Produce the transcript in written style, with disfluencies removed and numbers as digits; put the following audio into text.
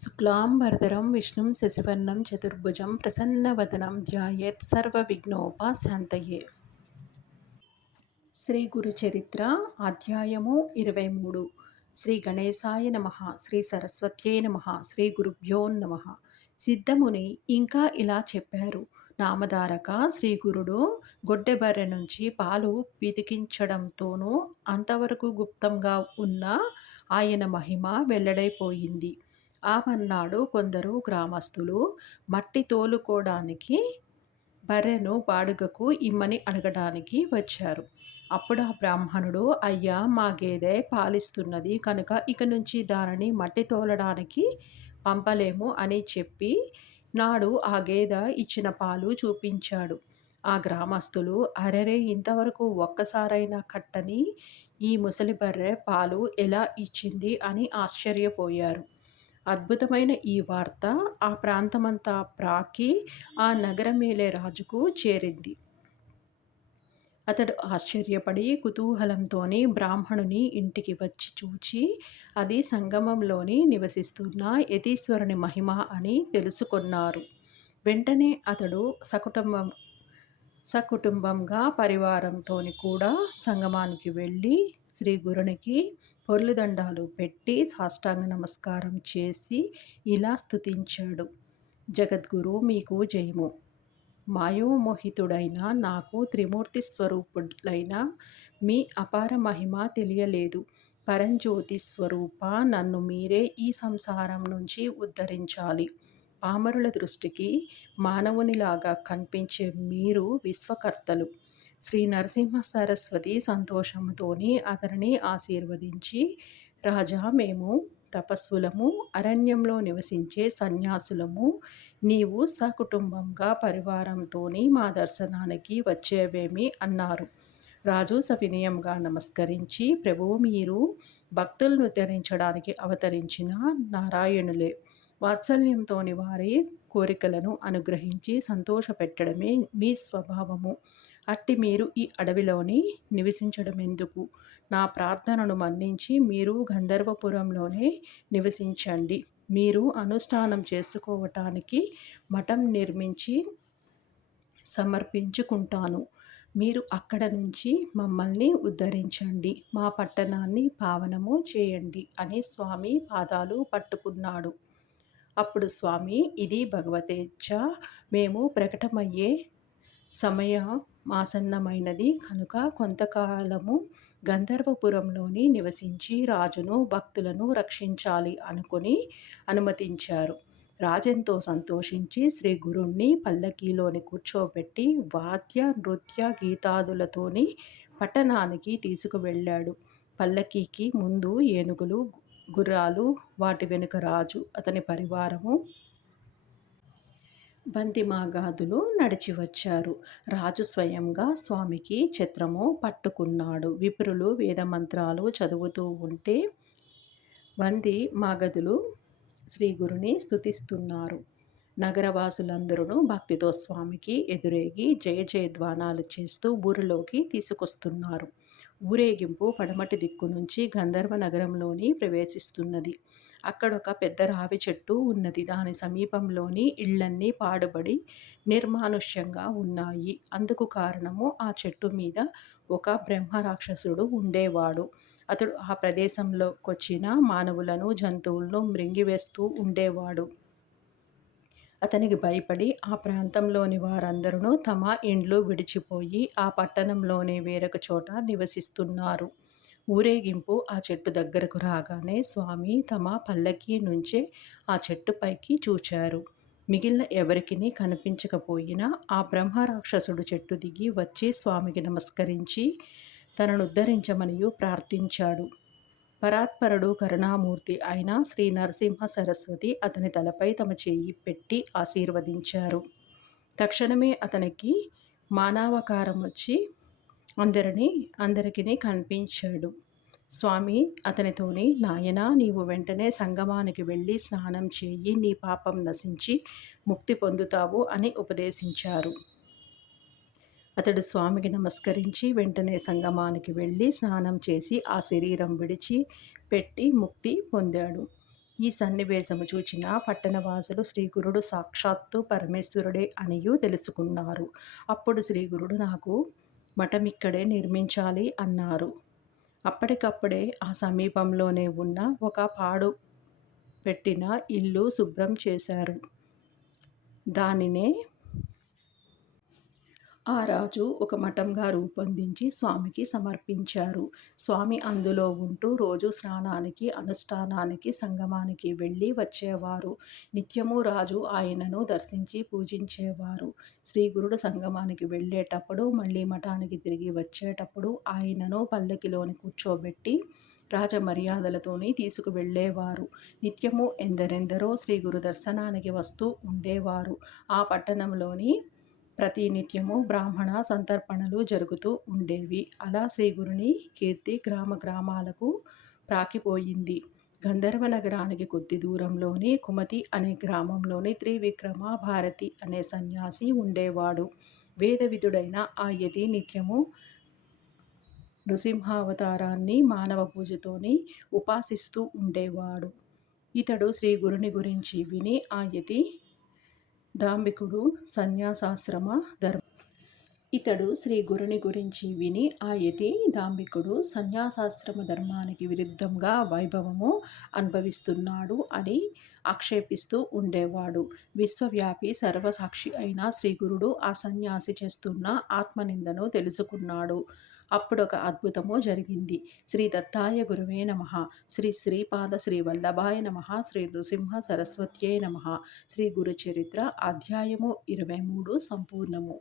శుక్లాంబరధరం విష్ణుం శశివర్ణం చతుర్భుజం ప్రసన్నవదనం ధ్యాయేత్ సర్వవిఘ్నోపశాంతయే. శ్రీ గురు చరిత్ర అధ్యాయము 23. శ్రీ గణేశాయ నమః. శ్రీ సరస్వత్యై నమః. శ్రీ గురుభ్యో నమః. సిద్ధముని ఇంకా ఇలా చెప్పారు. నామధారక శ్రీగురుడు గొడ్డెబర్రె నుంచి పాలు పితికించడంతోనూ అంతవరకు గుప్తంగా ఉన్న ఆయన మహిమ వెల్లడైపోయింది. ఆ మన్నాడు కొందరు గ్రామస్తులు మట్టి తోలుకోవడానికి బర్రెను బాడుగకు ఇమ్మని అడగడానికి వచ్చారు. అప్పుడు ఆ బ్రాహ్మణుడు, అయ్యా, మా గేదె పాలిస్తున్నది కనుక ఇక నుంచి దానిని మట్టి తోలడానికి పంపలేము అని చెప్పి నాడు ఆ గేదె ఇచ్చిన పాలు చూపించాడు. ఆ గ్రామస్తులు, అరెరే, ఇంతవరకు ఒక్కసారైనా కట్టని ఈ ముసలి బర్రె పాలు ఎలా ఇచ్చింది అని ఆశ్చర్యపోయారు. అద్భుతమైన ఈ వార్త ఆ ప్రాంతమంతా ప్రాకి ఆ నగరమేలే రాజుకు చేరింది. అతడు ఆశ్చర్యపడి కుతూహలంతోని బ్రాహ్మణుని ఇంటికి వచ్చి చూచి అది సంగమంలోని నివసిస్తున్న యతీశ్వరుని మహిమ అని తెలుసుకొన్నారు. వెంటనే అతడు సకుటుంబంగా పరివారంతోని కూడా సంగమానికి వెళ్ళి శ్రీ గురునికి పొర్లుదండాలు పెట్టి సాష్టాంగ నమస్కారం చేసి ఇలా స్తుతించాడు. జగద్గురు, మీకు జయము. మాయోమోహితుడైన నాకు త్రిమూర్తి స్వరూపులైన మీ అపార మహిమ తెలియలేదు. పరంజ్యోతి స్వరూప, నన్ను మీరే ఈ సంసారం నుంచి ఉద్ధరించాలి. పామరుల దృష్టికి మానవునిలాగా కనిపించే మీరు విశ్వకర్తలు. శ్రీ నరసింహ సరస్వతి సంతోషముతోని అతనిని ఆశీర్వదించి, రాజా, మేము తపస్సులము, అరణ్యంలో నివసించే సన్యాసులము. నీవు సకుటుంబంగా పరివారంతోని మా దర్శనానికి వచ్చేవేమి అన్నారు. రాజు సవినయంగా నమస్కరించి, ప్రభువు, మీరు భక్తులను ఉద్ధరించడానికి అవతరించిన నారాయణులే. వాత్సల్యంతోని వారి కోరికలను అనుగ్రహించి సంతోషపెట్టడమే మీ స్వభావము. అట్టి మీరు ఈ అడవిలోని నివసించడమెందుకు? నా ప్రార్థనను మన్నించి మీరు గంధర్వపురంలోనే నివసించండి. మీరు అనుష్ఠానం చేసుకోవటానికి మఠం నిర్మించి సమర్పించుకుంటాను. మీరు అక్కడ నుంచి మమ్మల్ని ఉద్ధరించండి, మా పట్టణాన్ని పావనము చేయండి అని స్వామి పాదాలు పట్టుకున్నాడు. అప్పుడు స్వామి, ఇది భగవతేచ్ఛ. మేము ప్రకటమయ్యే సమయమాసన్నమైనది కనుక కొంతకాలము గంధర్వపురంలోని నివసించి రాజును భక్తులను రక్షించాలి అనుకుని అనుమతించారు. రాజెంతో సంతోషించి శ్రీ గురుణ్ణి పల్లకీలోని కూర్చోబెట్టి వాద్య నృత్య గీతాదులతోని పట్టణానికి తీసుకువెళ్ళాడు. పల్లకీకి ముందు ఏనుగులు, గుర్రాలు, వాటి వెనుక రాజు, అతని పరివారము, బంతిమాగాదులు నడిచి వచ్చారు. రాజు స్వయంగా స్వామికి ఛత్రము పట్టుకున్నాడు. విప్రులు వేదమంత్రాలు చదువుతూ ఉంటే వంది మాగధులు శ్రీగురుని స్తుతిస్తున్నారు. నగరవాసులందరూ భక్తితో స్వామికి ఎదురేగి జయ జయధ్వానాలు చేస్తూ ఊరిలోకి తీసుకొస్తున్నారు. ఊరేగింపు పడమటి దిక్కు నుంచి గంధర్వ నగరంలోని ప్రవేశిస్తున్నది. అక్కడొక పెద్ద రావి చెట్టు ఉన్నది. దాని సమీపంలోని ఇళ్లన్నీ పాడుబడి నిర్మానుష్యంగా ఉన్నాయి. అందుకు కారణము, ఆ చెట్టు మీద ఒక బ్రహ్మరాక్షసుడు ఉండేవాడు. అతడు ఆ ప్రదేశంలోకొచ్చిన మానవులను, జంతువులను మృంగివేస్తూ ఉండేవాడు. అతనికి భయపడి ఆ ప్రాంతంలోని వారందరూ తమ ఇండ్లు విడిచిపోయి ఆ పట్టణంలోనే వేరొక చోట నివసిస్తున్నారు. ఊరేగింపు ఆ చెట్టు దగ్గరకు రాగానే స్వామి తమ పల్లకీ నుంచే ఆ చెట్టు పైకి చూచారు. మిగిలిన ఎవరికిని కనిపించకపోయినా ఆ బ్రహ్మరాక్షసుడు చెట్టు దిగి వచ్చి స్వామికి నమస్కరించి తనను ఉద్ధరించమనియు ప్రార్థించాడు. పరాత్పరుడు, కరుణామూర్తి అయిన శ్రీ నరసింహ సరస్వతి అతని తలపై తమ చేయి పెట్టి ఆశీర్వదించారు. తక్షణమే అతనికి మానవాకారం వచ్చి అందరికీ కనిపించాడు. స్వామి అతనితోని, నాయనా, నీవు వెంటనే సంగమానికి వెళ్ళి స్నానం చేయి, నీ పాపం నశించి ముక్తి పొందుతావు అని ఉపదేశించారు. అతడు స్వామికి నమస్కరించి వెంటనే సంగమానికి వెళ్ళి స్నానం చేసి ఆ శరీరం విడిచి పెట్టి ముక్తి పొందాడు. ఈ సన్నివేశము చూచిన పట్టణవాసులు శ్రీగురుడు సాక్షాత్తు పరమేశ్వరుడే అనియు తెలుసుకున్నారు. అప్పుడు శ్రీగురుడు నాకు మఠమిక్కడే నిర్మించాలి అన్నారు. అప్పటికప్పుడే ఆ సమీపంలోనే ఉన్న ఒక పాడు పెట్టిన ఇల్లు శుభ్రం చేశారు. దానినే ఆ రాజు ఒక మఠంగా రూపొందించి స్వామికి సమర్పించారు. స్వామి అందులో ఉంటూ రోజు స్నానానికి, అనుష్ఠానానికి, సంగమానికి వెళ్ళి వచ్చేవారు. నిత్యము రాజు ఆయనను దర్శించి పూజించేవారు. శ్రీ గురుడు సంగమానికి వెళ్ళేటప్పుడు, మళ్ళీ మఠానికి తిరిగి వచ్చేటప్పుడు ఆయనను పల్లకిలోని కూర్చోబెట్టి రాజమర్యాదలతోని తీసుకువెళ్ళేవారు. నిత్యము ఎందరెందరో శ్రీ గురు దర్శనానికి వస్తూ ఉండేవారు. ఆ పట్టణంలోని ప్రతినిత్యము బ్రాహ్మణ సంతర్పణలు జరుగుతూ ఉండేవి. అలా శ్రీగురుని కీర్తి గ్రామ గ్రామాలకు ప్రాకిపోయింది. గంధర్వ నగరానికి కొద్ది దూరంలోని కుమతి అనే గ్రామంలోని త్రివిక్రమ భారతి అనే సన్యాసి ఉండేవాడు. వేదవిధుడైన ఆ యతి నిత్యము నృసింహావతారాన్ని మానవ పూజతోని ఉపాసిస్తూ ఉండేవాడు. ఇతడు శ్రీ గురుని గురించి విని ఆ యతి దాంభికుడు సన్యాసాశ్రమ ధర్మ ఇతడు శ్రీ గురుని గురించి విని ఆ యతి దాంభికుడు సన్యాసాశ్రమ ధర్మానికి విరుద్ధంగా వైభవము అనుభవిస్తున్నాడు అని ఆక్షేపిస్తూ ఉండేవాడు. విశ్వవ్యాపి సర్వసాక్షి అయిన శ్రీ గురుడు ఆ సన్యాసి చేస్తున్న ఆత్మనిందను తెలుసుకున్నాడు. అప్పుడొక అద్భుతము జరిగింది. శ్రీ దత్తాయ గురువే నమః. శ్రీ శ్రీపాద శ్రీ వల్లభాయ నమః. శ్రీ నృసింహ సరస్వత్యై నమః. శ్రీ గురు చరిత్ర అధ్యాయము 23 సంపూర్ణము.